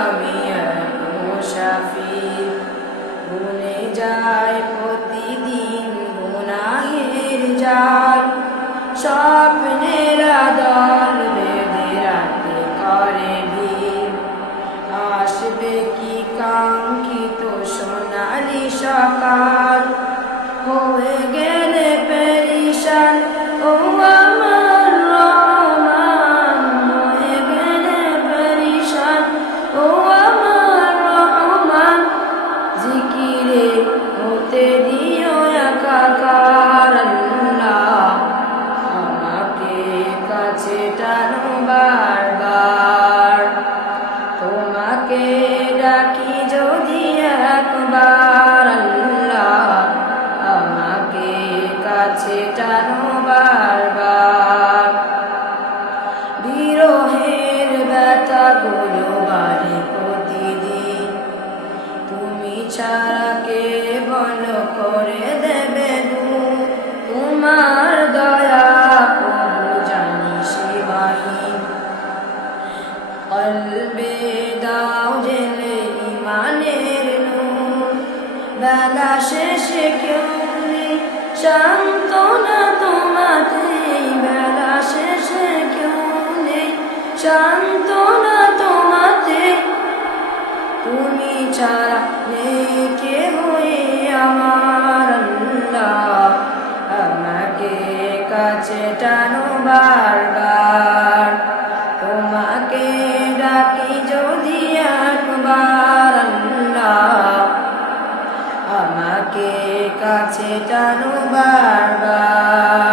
আমি মুসাফির ভুলে যায় প্রতিদিন গুনাহের জাল স্বপ্নের দল বেঁধে রাতে করে ভিড়। আসবে কি কাঙ্ক্ষিত সোনালি সকাল। হয়ে গেলে পেরিশান। ও তুমি বল করে দেবে তোমার দয়া প্রভু জানি শিবাহী কলবে দাও জেলে ইমানের নূর। বেলা শেষে কেউ নেই, সান্ত্বনা তোমাতে বেলা শেষে কেউ নেই ছাড়া নেই কেহ আমার আল্লাহ আমাকে কাছে টানো বারবার। তোমাকে ডাকি যদি একবার আল্লাহ, আমাকে কাছে টানো বারবার।